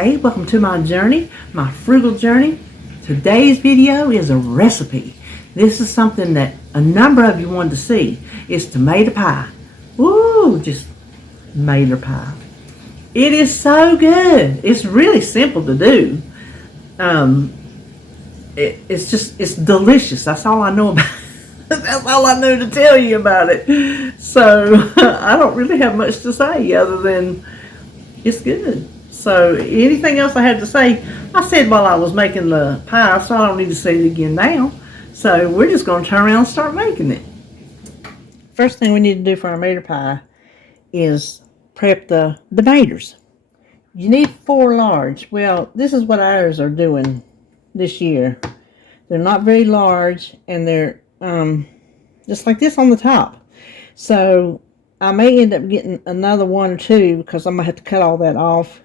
Hey, welcome to my journey, my frugal journey. Today's video is a recipe. This is something that a number of you wanted to see. It's tomato pie. Ooh, just tomato pie. It is so good. It's really simple to do. It's delicious. That's all I know about it. That's all I know to tell you about it. So I don't really have much to say other than it's good. So anything else I had to say, I said while I was making the pie, so I don't need to say it again now. So we're just going to turn around and start making it. First thing we need to do for our tomato pie is prep the tomatoes. You need 4 large. Well, this is what ours are doing this year. They're not very large, and they're just like this on the top. So I may end up getting another 1 or 2 because I'm going to have to cut all that off.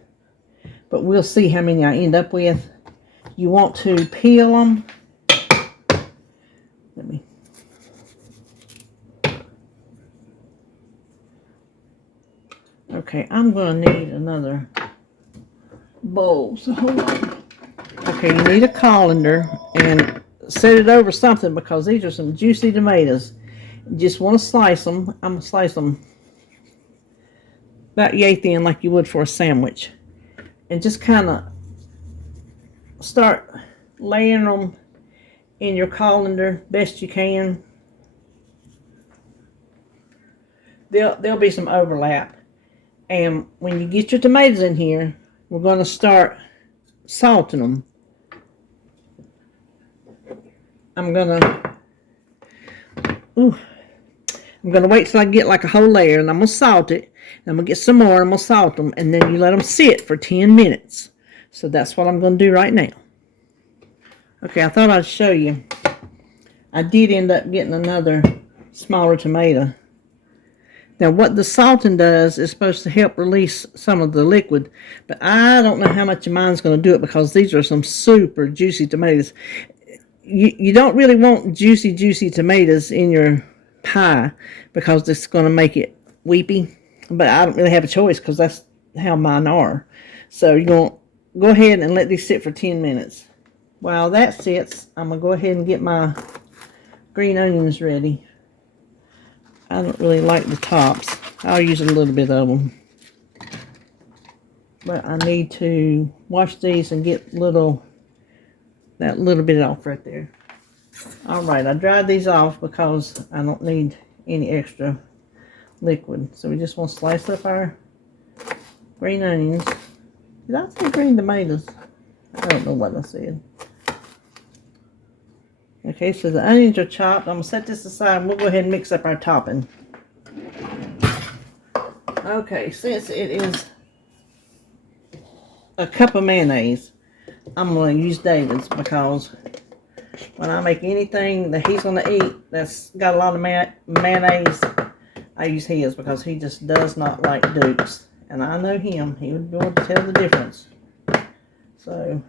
But we'll see how many I end up with. You want to peel them. Okay, I'm going to need another bowl. So hold on. Okay, you need a colander and set it over something because these are some juicy tomatoes. You just want to slice them. I'm going to slice them about yay thin like you would for a sandwich. And just kind of start laying them in your colander best you can. There'll be some overlap. And when you get your tomatoes in here, we're going to start salting them. I'm going to wait till I get like a whole layer, and I'm going to salt it. I'm going to get some more, and I'm going to salt them, and then you let them sit for 10 minutes. So that's what I'm going to do right now. Okay, I thought I'd show you. I did end up getting another smaller tomato. Now, what the salting does is supposed to help release some of the liquid, but I don't know how much of mine's going to do it because these are some super juicy tomatoes. You don't really want juicy tomatoes in your pie because it's going to make it weepy. But I don't really have a choice because that's how mine are. So you're going to go ahead and let these sit for 10 minutes. While that sits, I'm going to go ahead and get my green onions ready. I don't really like the tops. I'll use a little bit of them. But I need to wash these and get that little bit off right there. Alright, I dried these off because I don't need any extra liquid. So we just want to slice up our green onions. Did I say green tomatoes? I don't know what I said. Okay, so the onions are chopped. I'm going to set this aside and we'll go ahead and mix up our topping. Okay, since it is a cup of mayonnaise, I'm going to use David's because when I make anything that he's going to eat that's got a lot of mayonnaise, I use his because he just does not like Duke's. And I know him. He would be able to tell the difference. So,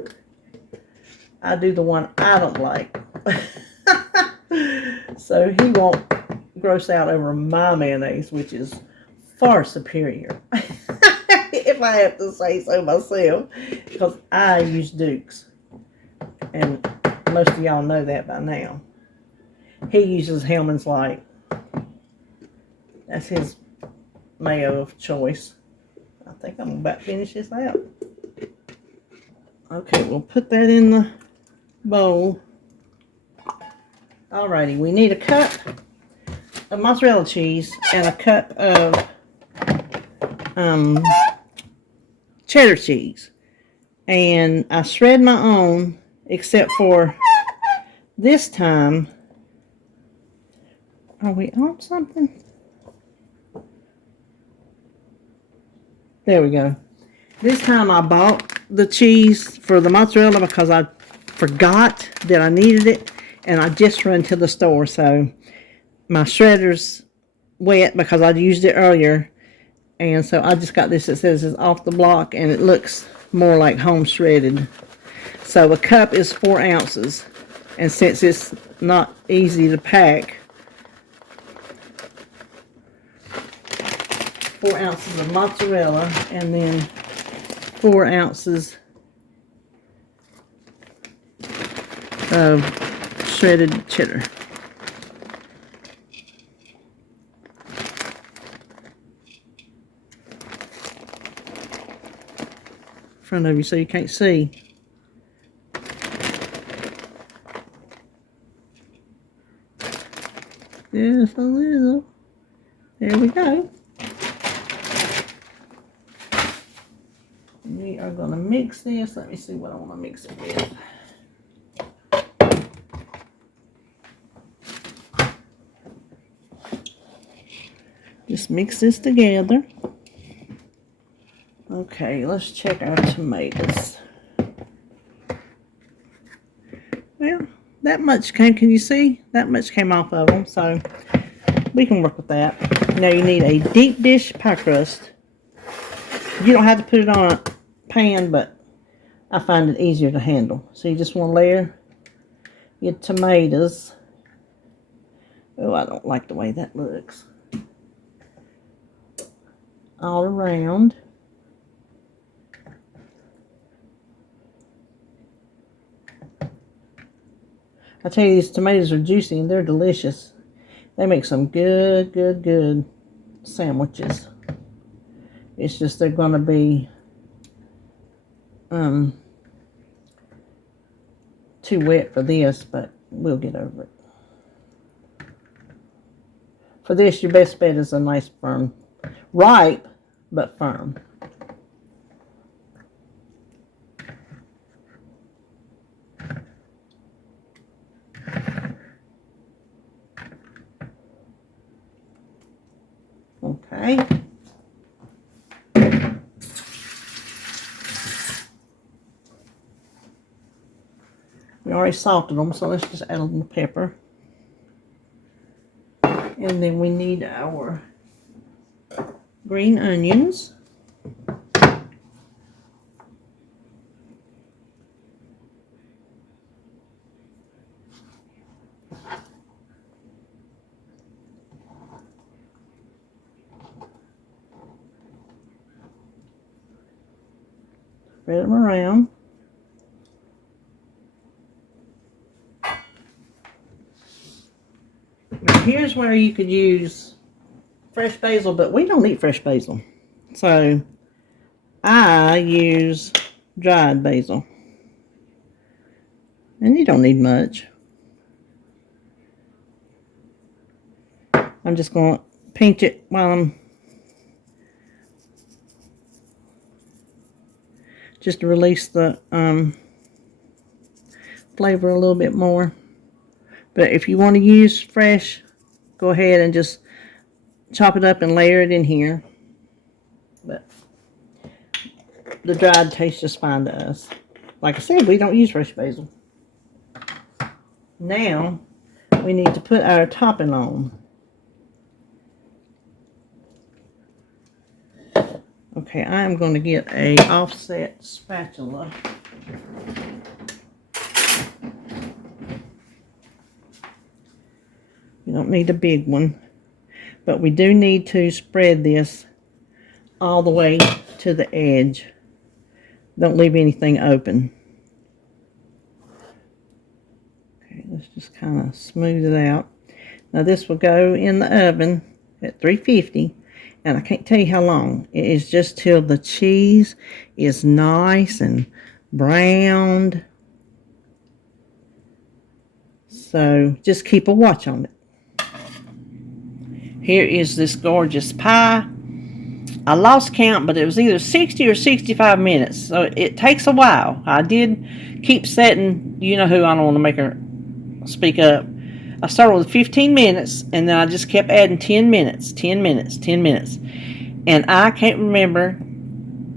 I do the one I don't like. So, he won't gross out over my mayonnaise, which is far superior. If I have to say so myself. Because I use Duke's. And most of y'all know that by now. He uses Hellman's Light. That's his mayo of choice. I think I'm about to finish this out. Okay, we'll put that in the bowl. Alrighty, we need a cup of mozzarella cheese and a cup of cheddar cheese. And I shred my own, except for this time. Are we on something? There we go. This time I bought the cheese for the mozzarella because I forgot that I needed it. And I just run to the store. So my shredder's wet because I used it earlier. And so I just got this that says it's off the block. And it looks more like home shredded. So a cup is 4 ounces. And since it's not easy to pack, 4 ounces of mozzarella, and then 4 ounces of shredded cheddar. In front of you so you can't see. Just a little. There we go. We are going to mix this. Let me see what I want to mix it with. Just mix this together. Okay, let's check our tomatoes. Well, that much can you see? That much came off of them, so we can work with that. Now you need a deep dish pie crust. You don't have to put it on a pan, but I find it easier to handle. So you just want to layer your tomatoes. Oh, I don't like the way that looks. All around. I tell you, these tomatoes are juicy and they're delicious. They make some good sandwiches. It's just they're going to be too wet for this, but we'll get over it. For this, your best bet is a nice firm, ripe, but firm. Okay. We already salted them, so let's just add a little pepper. And then we need our green onions. Spread them around. Now here's where you could use fresh basil, but we don't eat fresh basil. So I use dried basil. And you don't need much. I'm just going to pinch it while I'm just to release the flavor a little bit more. But if you want to use fresh, go ahead and just chop it up and layer it in here. But the dried tastes just fine to us. Like I said, we don't use fresh basil. Now we need to put our topping on. Okay, I am going to get a offset spatula. You don't need a big one, but we do need to spread this all the way to the edge. Don't leave anything open. Okay, let's just kind of smooth it out. Now this will go in the oven at 350. And I can't tell you how long. It is just till the cheese is nice and browned. So just keep a watch on it. Here is this gorgeous pie. I lost count, but it was either 60 or 65 minutes. So it takes a while. I did keep setting, you know who, I don't want to make her speak up. I started with 15 minutes, and then I just kept adding 10 minutes, 10 minutes, 10 minutes. And I can't remember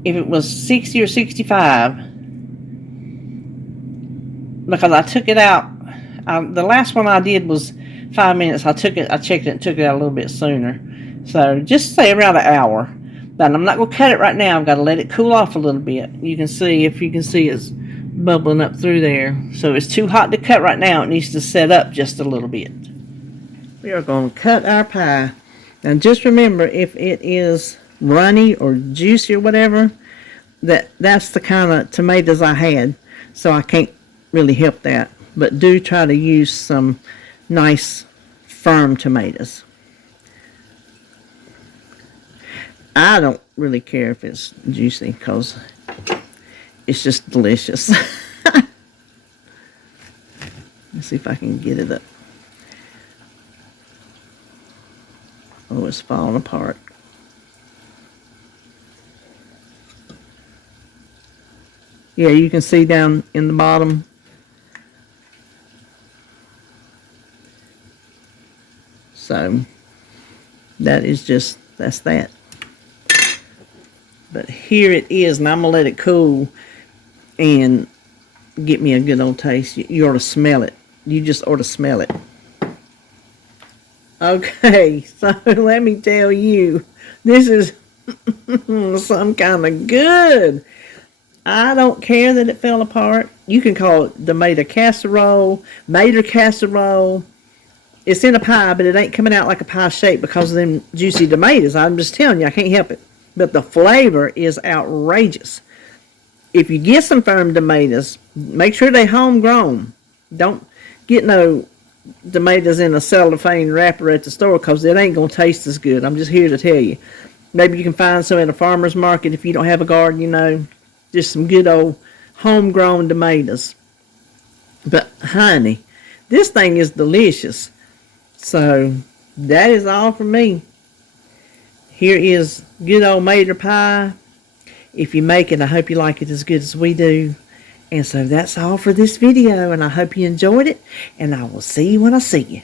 if it was 60 or 65, because I took it out. The last one I did was 5 minutes. I checked it and took it out a little bit sooner. So just say around an hour. But I'm not going to cut it right now. I've got to let it cool off a little bit. You can see, if you can see, it's bubbling up through there. So it's too hot to cut right now. It needs to set up just a little bit. We are going to cut our pie. And just remember, if it is runny or juicy or whatever, that's the kind of tomatoes I had, so I can't really help that. But do try to use some nice firm tomatoes. I don't really care if it's juicy because it's just delicious. Let's see if I can get it up. Oh, it's falling apart. Yeah, you can see down in the bottom. So that's that. But here it is, and I'm going to let it cool and get me a good old taste. You ought to smell it. You just ought to smell it. Okay, so let me tell you, this is some kind of good. I don't care that it fell apart. You can call it tomato casserole, mater casserole. It's in a pie, but it ain't coming out like a pie shape because of them juicy tomatoes. I'm just telling you, I can't help it. But the flavor is outrageous. If you get some firm tomatoes, make sure they homegrown. Don't get no tomatoes in a cellophane wrapper at the store because it ain't going to taste as good. I'm just here to tell you. Maybe you can find some at a farmer's market if you don't have a garden, you know. Just some good old homegrown tomatoes. But honey, this thing is delicious. So that is all for me. Here is good old mater pie. If you make it, I hope you like it as good as we do. And so that's all for this video, and I hope you enjoyed it, and I will see you when I see you.